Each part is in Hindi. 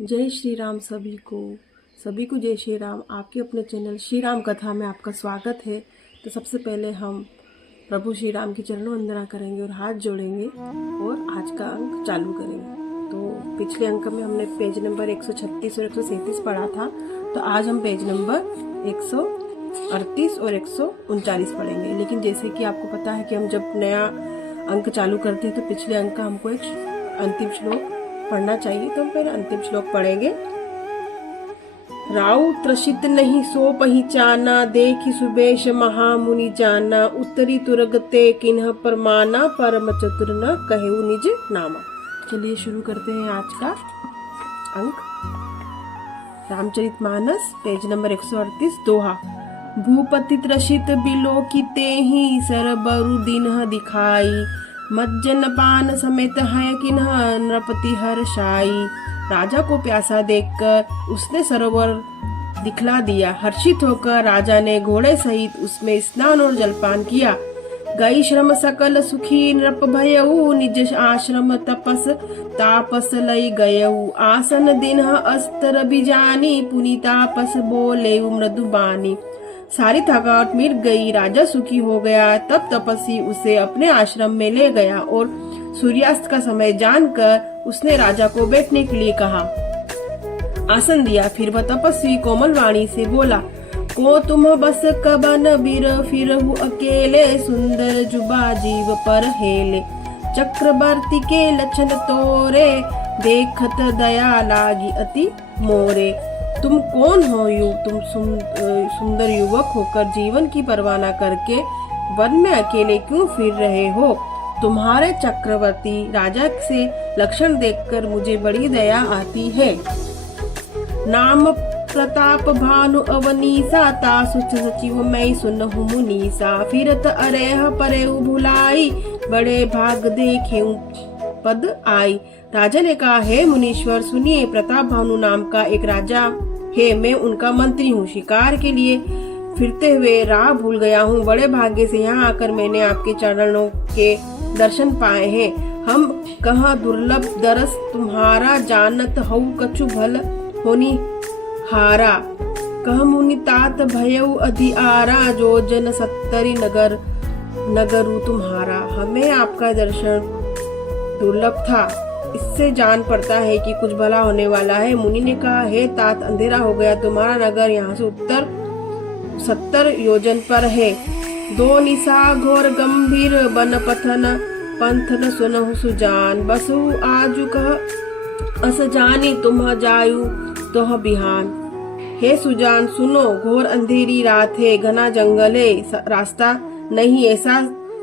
जय श्री राम सभी को जय श्री राम। आपके अपने चैनल श्री राम कथा में आपका स्वागत है। तो सबसे पहले हम प्रभु श्री राम की चरणों वंदना करेंगे और हाथ जोड़ेंगे और आज का अंक चालू करेंगे। तो पिछले अंक में हमने पेज नंबर 136 और 137 पढ़ा था, तो आज हम पेज नंबर 138 और 139 पढ़ेंगे। लेकिन जैसे कि आपको पता है कि हम जब नया अंक चालू करते हैं तो पिछले अंक का हमको एक अंतिम श्लोक पढ़ना चाहिए, तो हम पहले अंतिम श्लोक पढ़ेंगे। राउ त्रसित नहीं सो पहिचाना, देखी सुबेश महामुनि जाना, उत्तरी तुरगते किन्ह परमाना, परम चतुर न कहेउ निज नामा। चलिए शुरू करते हैं आज का अंक। रामचरितमानस पेज नंबर 138 दोहा। भूपति त्रसित बिलोकिते ही, सर बरु दिन दिखाई, मज्जन पान समेत है किन्ह नृपति हर्षाई। राजा को प्यासा देखकर उसने सरोवर दिखला दिया। हर्षित होकर राजा ने घोड़े सहित उसमें स्नान और जलपान किया। गई श्रम सकल सुखी नृप भयऊ, निज आश्रम तपस तापस लई गयऊ। आसन दिन अस्तर बिजानी, पुनि तापस बोले मृदुबानी। सारी थकावट मिट गई, राजा सुखी हो गया। तब तपस्वी उसे अपने आश्रम में ले गया और सूर्यास्त का समय जानकर उसने राजा को बैठने के लिए कहा, आसन दिया। फिर वह तपस्वी कोमल वाणी से बोला, को तुम बस कबन बीर फिरहु अकेले, सुंदर जुबा जीव पर हेले। चक्रवर्ती के लक्षण तोरे, देखत दया लागी अति मोरे। तुम कौन हो तुम सुंदर युवक होकर जीवन की परवाह न करके वन में अकेले क्यों फिर रहे हो? तुम्हारे चक्रवर्ती राजा से लक्षण देखकर मुझे बड़ी दया आती है। नाम प्रताप भानु अवनीसा, तासु सचिव मैं सुनहु मुनीसा। फिरत अरेह परेउ भुलाई, बड़े भाग देखे पद आई। राजा ने कहा, हे मुनीश्वर सुनिए, प्रताप भानु नाम का एक राजा है, मैं उनका मंत्री हूँ। शिकार के लिए फिरते हुए राह भूल गया हूँ। बड़े भाग्य से यहाँ आकर मैंने आपके चरणों के दर्शन पाए हैं। हम कहाँ दुर्लभ दरस तुम्हारा, जानत हऊ कछु भल होनी हारा। कह मुनि तात भयऊ अधिआरा, जो जन 70 नगरु तुम्हारा। हमें आपका दर्शन दुर्लभ था, इससे जान पड़ता है कि कुछ भला होने वाला है। मुनि ने कहा, हे तात, अंधेरा हो गया, तुम्हारा नगर यहाँ से उत्तर 70 योजन पर है। दो निशा घोर गंभीर, बन पथन पंथन सुनहु सुजान। बसु आजु कह अस जानी, तुम जायु तोह बिहान। हे सुजान सुनो, घोर अंधेरी रात है, घना जंगल है, रास्ता नहीं। ऐसा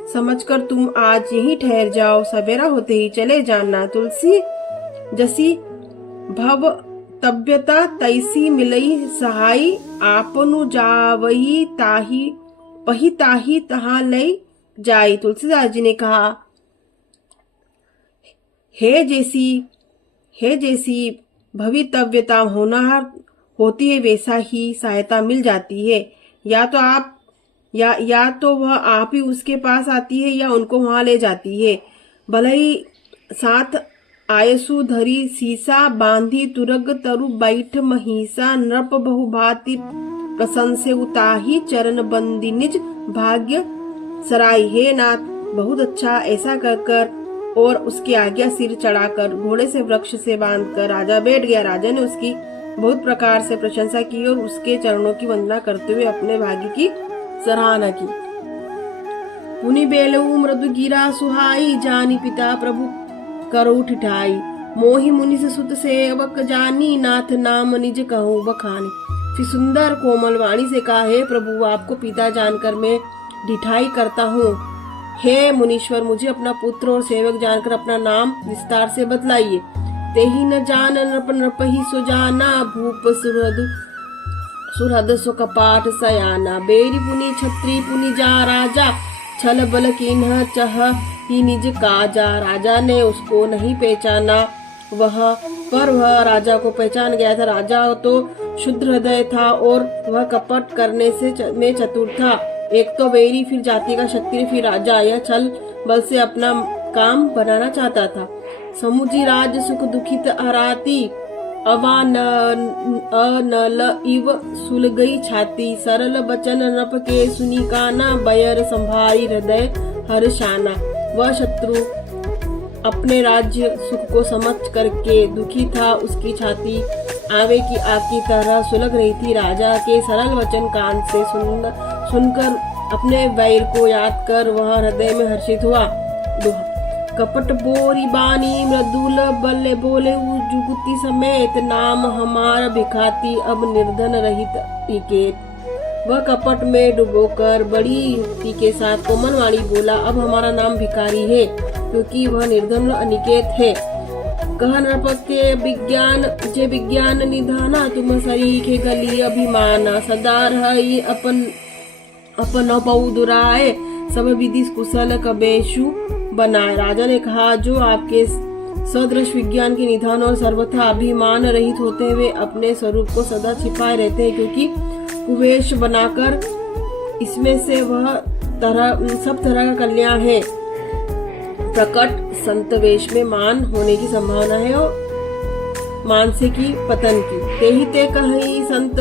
समझकर तुम आज यहीं ठहर जाओ, सवेरा होते ही चले जाना। तुलसी जसी भव तब्यता, तैसी मिलई सहाई। आपनु जावई ताही पही ताही, तहाँ लई जाई। तुलसीदास जी ने कहा, हे जैसी भवितव्यता होनहार होती है, वैसा ही सहायता मिल जाती है। या तो वह आप ही उसके पास आती है या उनको वहां ले जाती है। भले ही साथ आयसु धरी सीसा, बांधी तुरग तरु बैठ महिषा। नृप बहुभाति प्रशंसे उताही, चरण बंदी निज भाग्य सराई। हे नाथ, बहुत अच्छा। ऐसा कहकर और उसकी आज्ञा सिर चढ़ाकर घोड़े से वृक्ष से बांधकर राजा बैठ गया। राजा ने उसकी बहुत प्रकार से प्रशंसा की और उसके चरणों की वंदना करते हुए अपने भाग्य की सराहना की। पुनि बेलऊ मृदु गिरा सुहाई, जानी पिता प्रभु करो ठिठाई। मोहि मुनि सुत सेवक जानी, नाथ नाम निज कहूँ बखानी। फिर सुंदर कोमल वाणी से कहा, हे प्रभु, आपको पिता जानकर मैं ढिठाई करता हूँ। हे मुनीश्वर, मुझे अपना पुत्र और सेवक जानकर अपना नाम विस्तार से बतलाइए। तेहि न जान नृप नृपहि सुजाना, भूप सुरहद सो कपाट सयाना। बेरी पुनि छत्री पुनि जा राजा, छल बल किन्ह चह ही निज काजा। राजा ने उसको नहीं पहचाना, वह राजा को पहचान गया था। राजा तो शुद्ध हृदय था और वह कपट करने में चतुर था। एक तो बेरी, फिर जाति का क्षत्रिय, फिर राजा। यह छल बल से अपना काम बनाना चाहता था। समुझी राज सुख दुखित हराती, अनल इव सुल गई छाती, सरल बचन नृप के सुनी काना, बयर संभारी हृदय हर्षाना। वह शत्रु अपने राज्य सुख को समझ करके दुखी था, उसकी छाती आवे की आग की तरह सुलग रही थी। राजा के सरल वचन कान से सुनकर अपने वैर को याद कर वह हृदय में हर्षित हुआ। कपट बोरी बानी मृदुल बल्ले बोले जुगुती समेत, नाम हमारा भिखाती अब निर्धन रहित निकेत। वह कपट में डुबोकर बड़ी युक्ति के साथ कोमल वाणी बोला, अब हमारा नाम भिखारी है क्योंकि वह निर्धन अनिकेत है। कह नृप के विज्ञान जे विज्ञान निधाना, तुम सरीखे गली अभिमाना, सदा रही अपन पौदुराए, सब विधि कुशल कबेशु बनाए। राजा ने कहा, जो आपके सदृश विज्ञान के निधान और सर्वथा अभिमान रहित होते हुए अपने स्वरूप को सदा छिपाए रहते हैं, क्योंकि कुवेश बनाकर इसमें से वह सब तरह का कल्याण है। प्रकट संत वेश में मान होने की संभावना है और मान से की पतन की। ते ही ते कहीं संत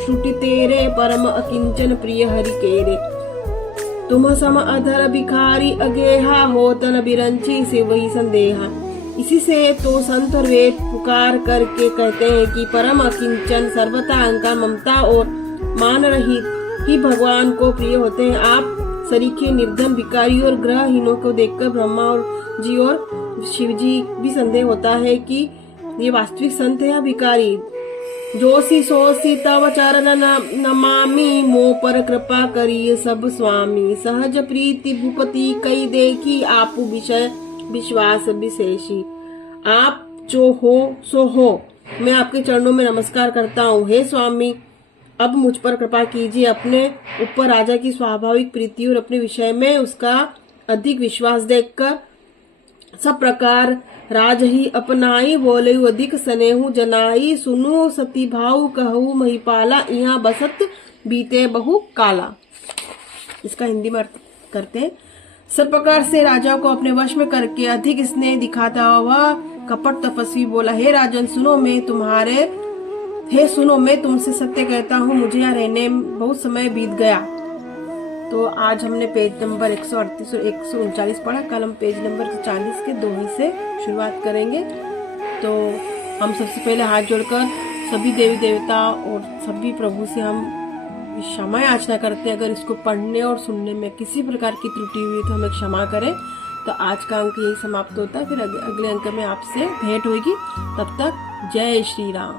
श्रुति तेरे, परम अकिंचन प्रिय हरि केरे। तुम सम अधर भिखारी अगेहा, हो तन बिरंची से वही संदेहा। इसी से तो संत और वेद पुकार करके कहते हैं कि परम अकिंचन, सर्वथा अहंकार, ममता और मान रहित ही भगवान को प्रिय होते हैं। आप सरीखे निर्धन भिखारी और ग्रहहीनों को देखकर ब्रह्मा और जी और शिव जी भी संदेह होता है कि ये वास्तविक संत है या भिखारी। जोशी सोसी तव चरण नमामि, मोह पर कृपा करिए सब स्वामी। सहज प्रीति भूपति कई देखी, आपु विषय विश्वास विशेषी। आप जो हो सो हो, मैं आपके चरणों में नमस्कार करता हूँ। हे स्वामी, अब मुझ पर कृपा कीजिए। अपने ऊपर राजा की स्वाभाविक प्रीति और अपने विषय में उसका अधिक विश्वास देखकर सब प्रकार राज ही अपनाई, बोले अधिक स्नेहु जनाई। सुनो सती भाऊ कहू महिपाला, यहाँ बसत बीते बहु काला। इसका हिंदी में अर्थ करते हैं, सब प्रकार से राजा को अपने वश में करके अधिक स्नेह दिखाता हुआ कपट तपस्वी बोला, हे राजन सुनो, मैं तुमसे सत्य कहता हूँ, मुझे यहाँ रहने बहुत समय बीत गया। तो आज हमने पेज नंबर 138 और 139 पढ़ा। कल हम पेज नंबर 40 के दोहे से शुरुआत करेंगे। तो हम सबसे पहले हाथ जोड़कर सभी देवी देवता और सभी प्रभु से हम क्षमा याचना करते हैं। अगर इसको पढ़ने और सुनने में किसी प्रकार की त्रुटि हुई तो हमें क्षमा करें। तो आज का अंक यही समाप्त होता है, फिर अगले अंक में आपसे भेंट होगी। तब तक जय श्री राम।